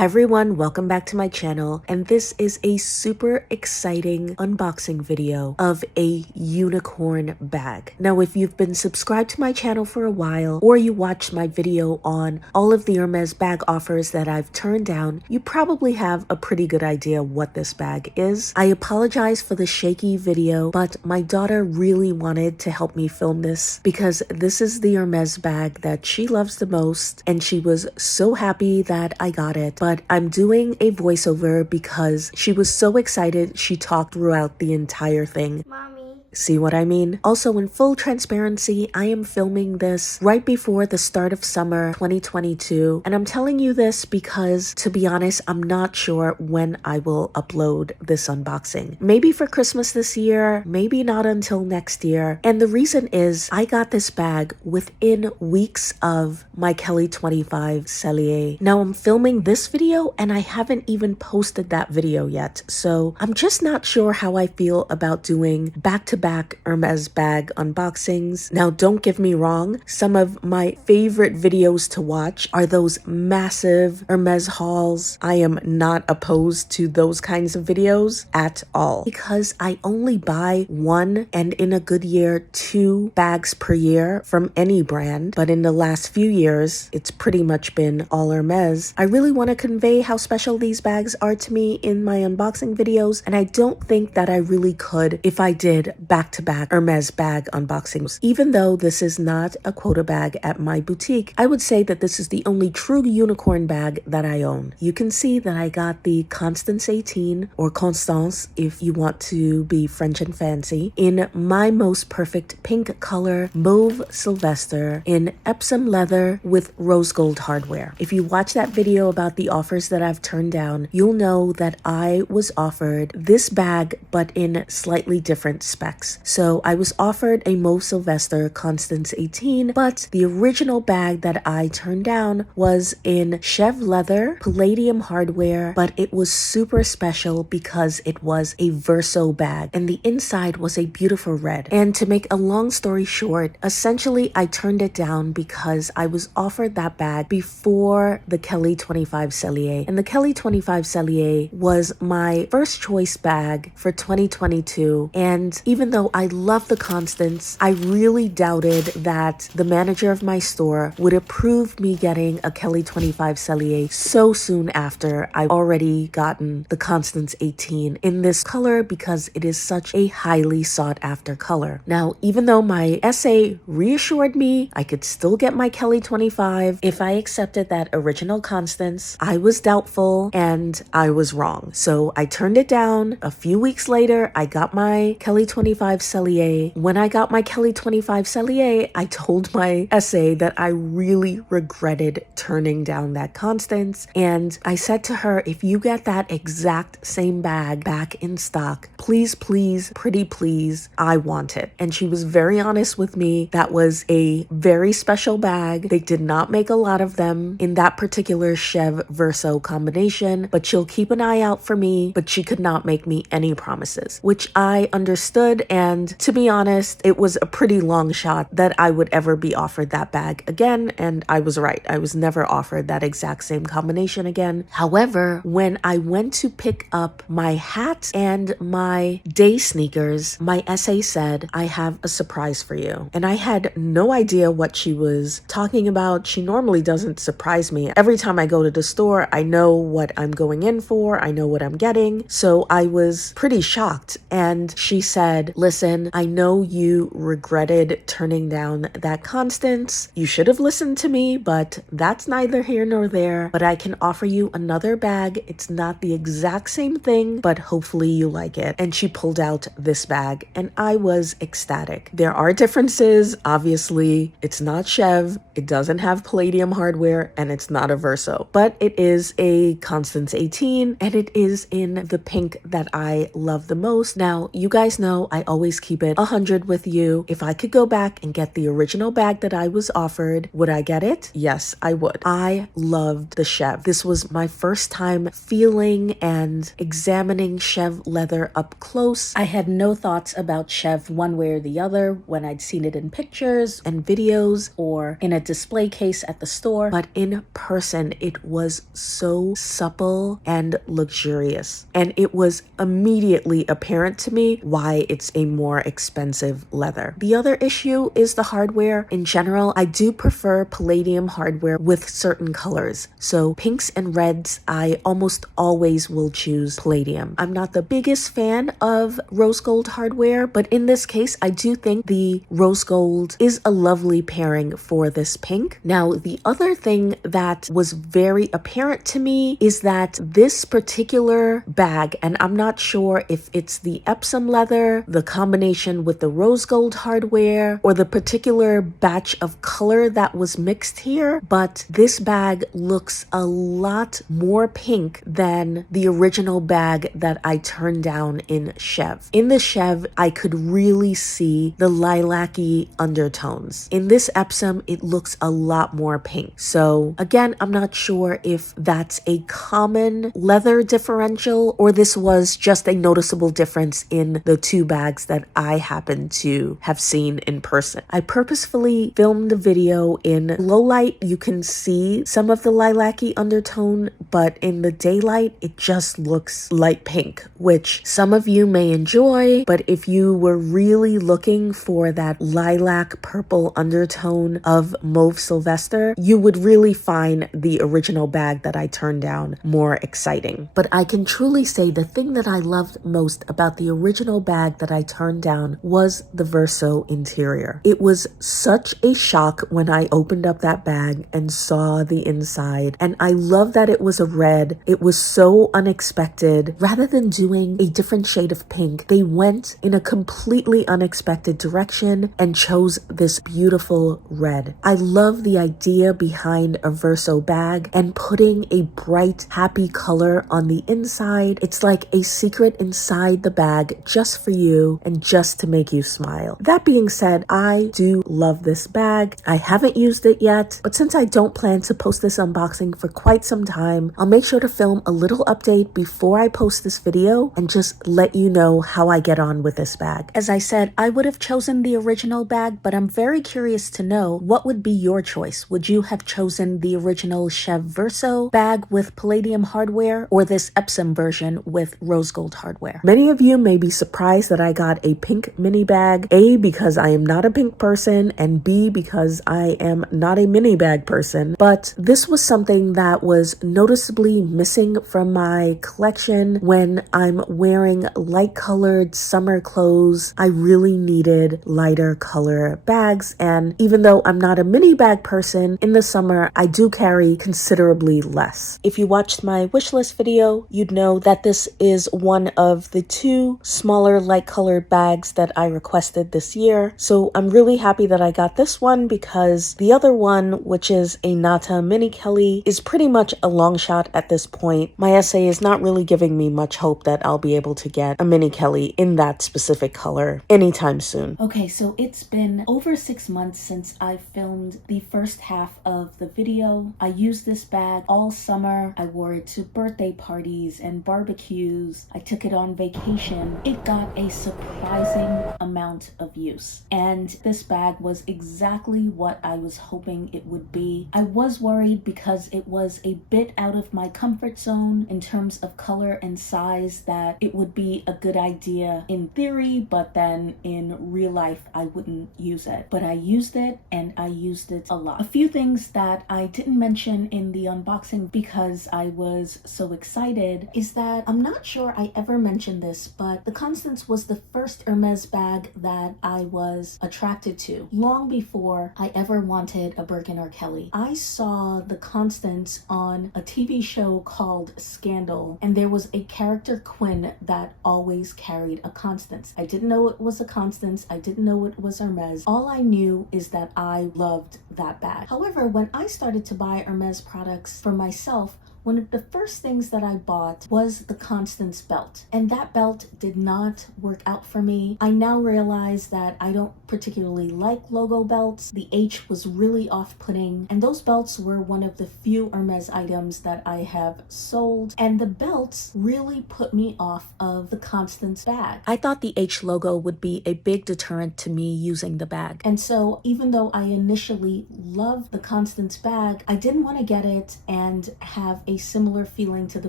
Hi everyone, welcome back to my channel, and this is a super exciting unboxing video of a unicorn bag. Now, if you've been subscribed to my channel for a while, or you watched my video on all of the Hermes bag offers that I've turned down, you probably have a pretty good idea what this bag is. I apologize for the shaky video, but my daughter really wanted to help me film this because this is the Hermes bag that she loves the most, and she was so happy that I got it. But I'm doing a voiceover because she was so excited she talked throughout the entire thing. Mommy. See what I mean? Also, in full transparency, I am filming this right before the start of summer 2022. And I'm telling you this because, to be honest, I'm not sure when I will upload this unboxing. Maybe for Christmas this year, maybe not until next year. And the reason is I got this bag within weeks of my Kelly 25 Cellier. Now I'm filming this video and I haven't even posted that video yet. So I'm just not sure how I feel about doing back-to-back Hermes bag unboxings. Now, don't get me wrong, some of my favorite videos to watch are those massive Hermes hauls. I am not opposed to those kinds of videos at all because I only buy one, and in a good year, 2 bags per year from any brand. But in the last few years, it's pretty much been all Hermes. I really want to convey how special these bags are to me in my unboxing videos, and I don't think that I really could if I did back-to-back Hermes bag unboxings. Even though this is not a quota bag at my boutique, I would say that this is the only true unicorn bag that I own. You can see that I got the Constance 18, or Constance if you want to be French and fancy, in my most perfect pink color, mauve Sylvester, in Epsom leather with rose gold hardware. If you watch that video about the offers that I've turned down, you'll know that I was offered this bag but in slightly different specs. So I was offered a mauve Sylvester Constance 18, but the original bag that I turned down was in Chev leather, palladium hardware, but it was super special because it was a verso bag and the inside was a beautiful red. And to make a long story short, essentially I turned it down because I was offered that bag before the Kelly 25 Cellier, and the Kelly 25 Cellier was my first choice bag for 2022. And even though I love the Constance, I really doubted that the manager of my store would approve me getting a Kelly 25 Cellier so soon after I've already gotten the Constance 18 in this color because it is such a highly sought after color. Now, even though my essay reassured me I could still get my Kelly 25 if I accepted that original Constance, I was doubtful and I was wrong. So I turned it down. A few weeks later, I got my Kelly 25 Cellier. When I got my Kelly 25 Cellier, I told my essay that I really regretted turning down that Constance. And I said to her, if you get that exact same bag back in stock, please, please, pretty please, I want it. And she was very honest with me. That was a very special bag. They did not make a lot of them in that particular Chev Verso combination, but she'll keep an eye out for me. But she could not make me any promises, which I understood. And to be honest, it was a pretty long shot that I would ever be offered that bag again. And I was right. I was never offered that exact same combination again. However, when I went to pick up my hat and my day sneakers, my essay said, I have a surprise for you. And I had no idea what she was talking about. She normally doesn't surprise me. Every time I go to the store, I know what I'm going in for. I know what I'm getting. So I was pretty shocked. And she said, listen, I know you regretted turning down that Constance. You should have listened to me, but that's neither here nor there. But I can offer you another bag. It's not the exact same thing, but hopefully you like it. And she pulled out this bag and I was ecstatic. There are differences. Obviously, it's not Chev. It doesn't have palladium hardware and it's not a Verso, but it is a Constance 18 and it is in the pink that I love the most. Now, you guys know I I always keep it 100 with you. If I could go back and get the original bag that I was offered, would I get it? Yes, I would. I loved the Chev. This was my first time feeling and examining Chev leather up close. I had no thoughts about Chev one way or the other when I'd seen it in pictures and videos or in a display case at the store, but in person it was so supple and luxurious, and it was immediately apparent to me why it's a more expensive leather. The other issue is the hardware. In general, I do prefer palladium hardware with certain colors. So pinks and reds, I almost always will choose palladium. I'm not the biggest fan of rose gold hardware, but in this case, I do think the rose gold is a lovely pairing for this pink. Now, the other thing that was very apparent to me is that this particular bag, and I'm not sure if it's the Epsom leather, the combination with the rose gold hardware, or the particular batch of color that was mixed here, but this bag looks a lot more pink than the original bag that I turned down in Chev. In the Chev, I could really see the lilac-y undertones. In this Epsom, it looks a lot more pink. So again, I'm not sure if that's a common leather differential or this was just a noticeable difference in the two bags that I happen to have seen in person. I purposefully filmed the video in low light. You can see some of the lilac-y undertone, but in the daylight, it just looks light pink, which some of you may enjoy, but if you were really looking for that lilac purple undertone of Mauve Sylvester, you would really find the original bag that I turned down more exciting. But I can truly say the thing that I loved most about the original bag that I turned down was the Verso interior. It was such a shock when I opened up that bag and saw the inside, and I love that it was a red. It was so unexpected. Rather than doing a different shade of pink, they went in a completely unexpected direction and chose this beautiful red. I love the idea behind a Verso bag and putting a bright, happy color on the inside. It's like a secret inside the bag just for you and just to make you smile. That being said, I do love this bag. I haven't used it yet, but since I don't plan to post this unboxing for quite some time, I'll make sure to film a little update before I post this video and just let you know how I get on with this bag. As I said, I would have chosen the original bag, but I'm very curious to know what would be your choice. Would you have chosen the original Chev Verso bag with palladium hardware or this Epsom version with rose gold hardware? Many of you may be surprised that I got a pink mini bag, A, because I am not a pink person, and B, because I am not a mini bag person, but this was something that was noticeably missing from my collection. When I'm wearing light colored summer clothes, I really needed lighter color bags, and even though I'm not a mini bag person, in the summer I do carry considerably less. If you watched my wishlist video, you'd know that this is one of the two smaller light colored bags that I requested this year. So I'm really happy that I got this one because the other one, which is a Nata Mini Kelly, is pretty much a long shot at this point. My essay is not really giving me much hope that I'll be able to get a Mini Kelly in that specific color anytime soon. Okay, so it's been over 6 months since I filmed the first half of the video. I used this bag all summer. I wore it to birthday parties and barbecues. I took it on vacation. It got a surprising amount of use, and this bag was exactly what I was hoping it would be. I was worried because it was a bit out of my comfort zone in terms of color and size that it would be a good idea in theory, but then in real life I wouldn't use it. But I used it, and I used it a lot. A few things that I didn't mention in the unboxing because I was so excited is that I'm not sure I ever mentioned this, but the Constance was the first Hermes bag that I was attracted to long before I ever wanted a Birkin or Kelly. I saw the Constance on a TV show called Scandal, and there was a character, Quinn, that always carried a Constance. I didn't know it was a Constance. I didn't know it was Hermes. All I knew is that I loved that bag. However, when I started to buy Hermes products for myself, one of the first things that I bought was the Constance belt, and that belt did not work out for me. I now realize that I don't particularly like logo belts. The H was really off-putting, and those belts were one of the few Hermes items that I have sold, and the belts really put me off of the Constance bag. I thought the H logo would be a big deterrent to me using the bag, and so even though I initially loved the Constance bag, I didn't want to get it and have a similar feeling to the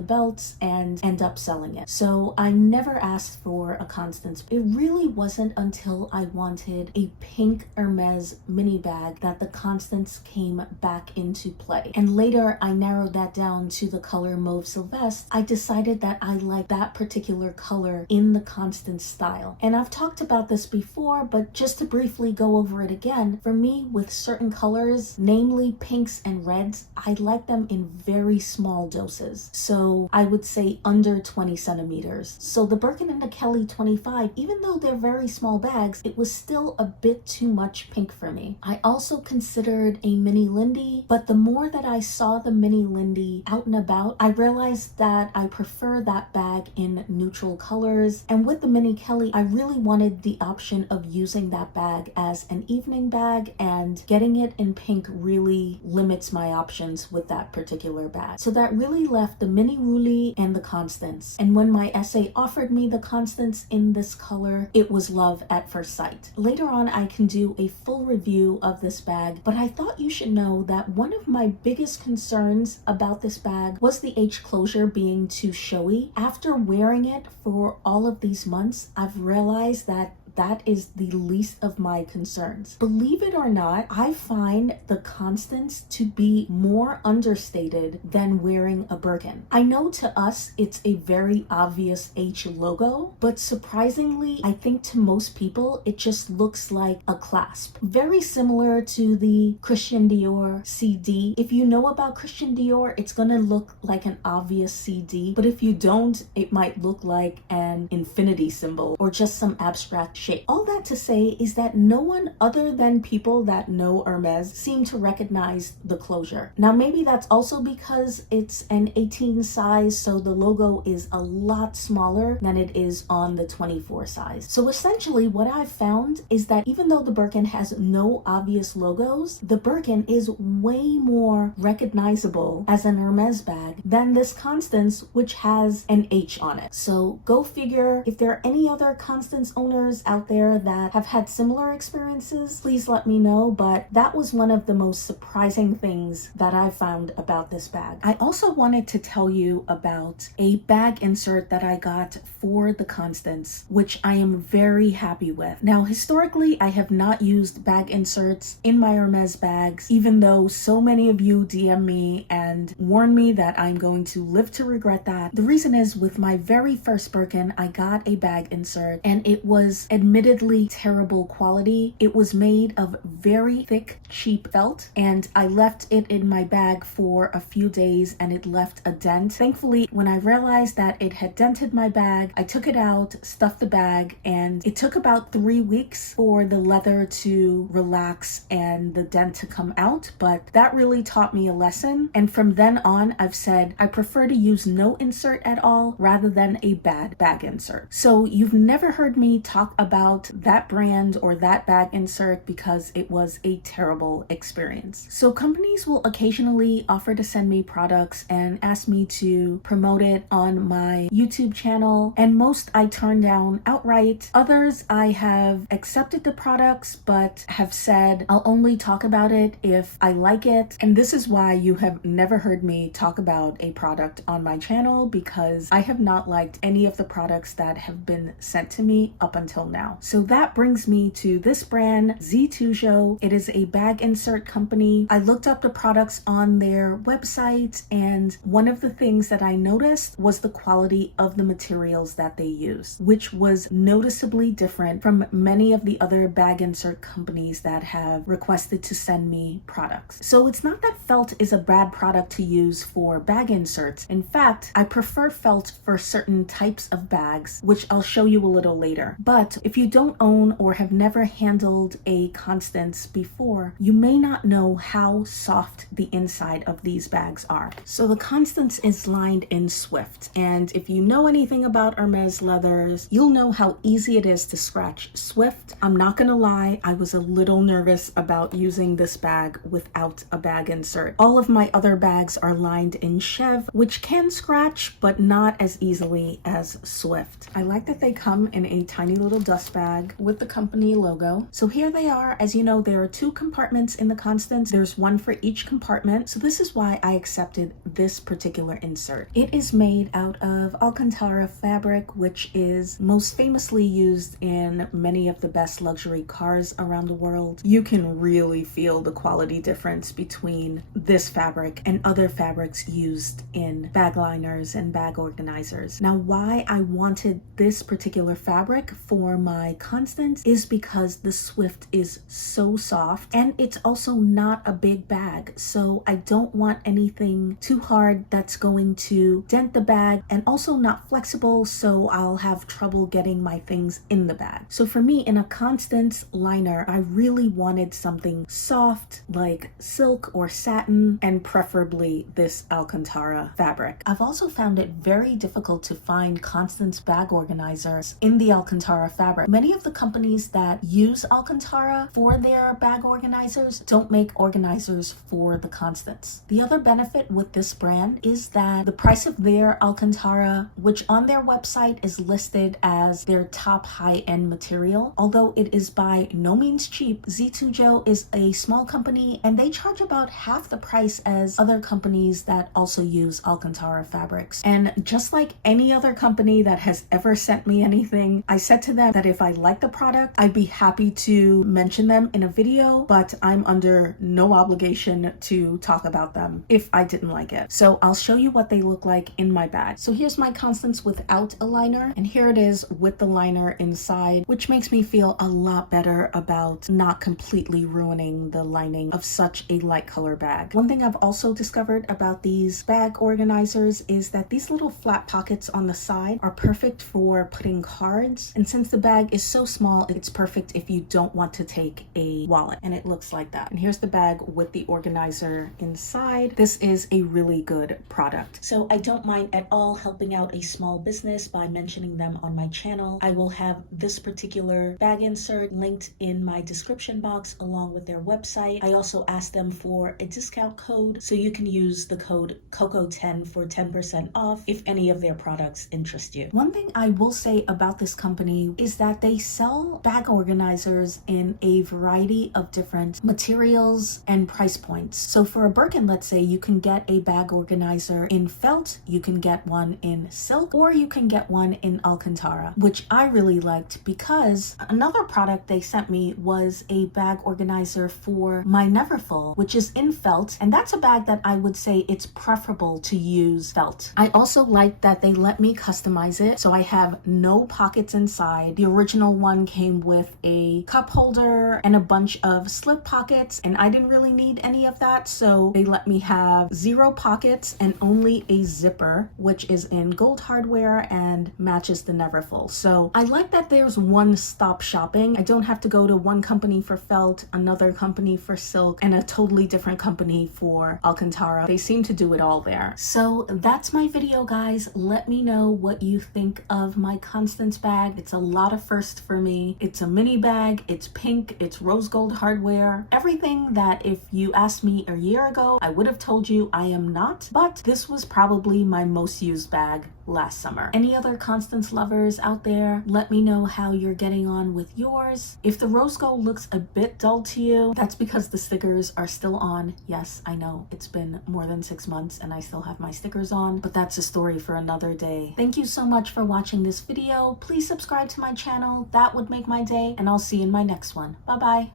belts and end up selling it. So I never asked for a Constance. It really wasn't until I wanted a pink Hermes mini bag that the Constance came back into play. And later I narrowed that down to the color Mauve Sylvestre. I decided that I liked that particular color in the Constance style. And I've talked about this before, but just to briefly go over it again, for me with certain colors, namely pinks and reds, I like them in very small doses. So I would say under 20 centimeters. So the Birkin and the Kelly 25, even though they're very small bags, it was still a bit too much pink for me. I also considered a mini Lindy, but the more that I saw the mini Lindy out and about, I realized that I prefer that bag in neutral colors. And with the mini Kelly, I really wanted the option of using that bag as an evening bag, and getting it in pink really limits my options with that particular bag. So that really left the mini Roulis and the Constance. And when my essay offered me the Constance in this color, it was love at first sight. Later on, I can do a full review of this bag, but I thought you should know that one of my biggest concerns about this bag was the H closure being too showy. After wearing it for all of these months, I've realized that that is the least of my concerns. Believe it or not, I find the Constance to be more understated than wearing a Birkin. I know to us it's a very obvious H logo, but surprisingly, I think to most people it just looks like a clasp. Very similar to the Christian Dior CD. If you know about Christian Dior, it's gonna look like an obvious CD, but if you don't, it might look like an infinity symbol or just some abstract shape. All that to say is that no one other than people that know Hermes seem to recognize the closure. Now maybe that's also because it's an 18 size, so the logo is a lot smaller than it is on the 24 size. So essentially what I've found is that even though the Birkin has no obvious logos, the Birkin is way more recognizable as an Hermes bag than this Constance, which has an H on it. So go figure. If there are any other Constance owners out there that have had similar experiences, please let me know, but that was one of the most surprising things that I found about this bag. I also wanted to tell you about a bag insert that I got for the Constance, which I am very happy with. Now, historically, I have not used bag inserts in my Hermes bags, even though so many of you DM me and warn me that I'm going to live to regret that. The reason is, with my very first Birkin, I got a bag insert and it was admittedly terrible quality. It was made of very thick, cheap felt, and I left it in my bag for a few days and it left a dent. Thankfully, when I realized that it had dented my bag, I took it out, stuffed the bag, and it took about 3 weeks for the leather to relax and the dent to come out, but that really taught me a lesson. And from then on, I've said I prefer to use no insert at all rather than a bad bag insert. So you've never heard me talk about that brand or that bag insert because it was a terrible experience. So companies will occasionally offer to send me products and ask me to promote it on my YouTube channel, and most I turn down outright. Others I have accepted the products but have said I'll only talk about it if I like it. And this is why you have never heard me talk about a product on my channel, because I have not liked any of the products that have been sent to me up until now. So that brings me to this brand, Ztujo. It is a bag insert company. I looked up the products on their website, and one of the things that I noticed was the quality of the materials that they use, which was noticeably different from many of the other bag insert companies that have requested to send me products. So it's not that felt is a bad product to use for bag inserts. In fact, I prefer felt for certain types of bags, which I'll show you a little later. But if If you don't own or have never handled a Constance before, you may not know how soft the inside of these bags are. So the Constance is lined in Swift, and if you know anything about Hermes leathers, you'll know how easy it is to scratch Swift. I'm not gonna lie, I was a little nervous about using this bag without a bag insert. All of my other bags are lined in Chev, which can scratch, but not as easily as Swift. I like that they come in a tiny little dust bag with the company logo. So here they are. As you know, there are 2 compartments in the Constance. There's one for each compartment. So this is why I accepted this particular insert. It is made out of Alcantara fabric, which is most famously used in many of the best luxury cars around the world. You can really feel the quality difference between this fabric and other fabrics used in bag liners and bag organizers. Now, why I wanted this particular fabric for my Constance is because the Swift is so soft, and it's also not a big bag, so I don't want anything too hard that's going to dent the bag, and also not flexible, so I'll have trouble getting my things in the bag. So for me, in a Constance liner, I really wanted something soft like silk or satin, and preferably this Alcantara fabric. I've also found it very difficult to find Constance bag organizers in the Alcantara fabric. Many of the companies that use Alcantara for their bag organizers don't make organizers for the Constance. The other benefit with this brand is that the price of their Alcantara, which on their website is listed as their top high-end material, although it is by no means cheap, Ztujo is a small company and they charge about half the price as other companies that also use Alcantara fabrics. And just like any other company that has ever sent me anything, I said to them that if I like the product, I'd be happy to mention them in a video, but I'm under no obligation to talk about them if I didn't like it. So I'll show you what they look like in my bag. So here's my Constance without a liner, and here it is with the liner inside, which makes me feel a lot better about not completely ruining the lining of such a light color bag. One thing I've also discovered about these bag organizers is that these little flat pockets on the side are perfect for putting cards, and since the bag is so small, it's perfect if you don't want to take a wallet, and it looks like that. And here's the bag with the organizer inside. This is a really good product. So I don't mind at all helping out a small business by mentioning them on my channel. I will have this particular bag insert linked in my description box along with their website. I also asked them for a discount code, so you can use the code COCO10 for 10% off if any of their products interest you. One thing I will say about this company is that they sell bag organizers in a variety of different materials and price points. So for a Birkin, let's say, you can get a bag organizer in felt, you can get one in silk, or you can get one in Alcantara, which I really liked because another product they sent me was a bag organizer for my Neverfull, which is in felt, and that's a bag that I would say it's preferable to use felt. I also like that they let me customize it, so I have no pockets inside. The original one came with a cup holder and a bunch of slip pockets, and I didn't really need any of that, so they let me have 0 pockets and only a zipper, which is in gold hardware and matches the Neverfull. So I like that there's one-stop shopping. I don't have to go to one company for felt, another company for silk, and a totally different company for Alcantara. They seem to do it all there. So that's my video, guys. Let me know what you think of my Constance bag. It's a lot of firsts for me. It's a mini bag, it's pink, it's rose gold hardware, everything that if you asked me a year ago, I would have told you I am not, but this was probably my most used bag last summer. Any other Constance lovers out there, let me know how you're getting on with yours. If the rose gold looks a bit dull to you, that's because the stickers are still on. Yes, I know it's been more than 6 months and I still have my stickers on, but that's a story for another day. Thank you so much for watching this video. Please subscribe to my channel. That would make my day, and I'll see you in my next one. Bye bye.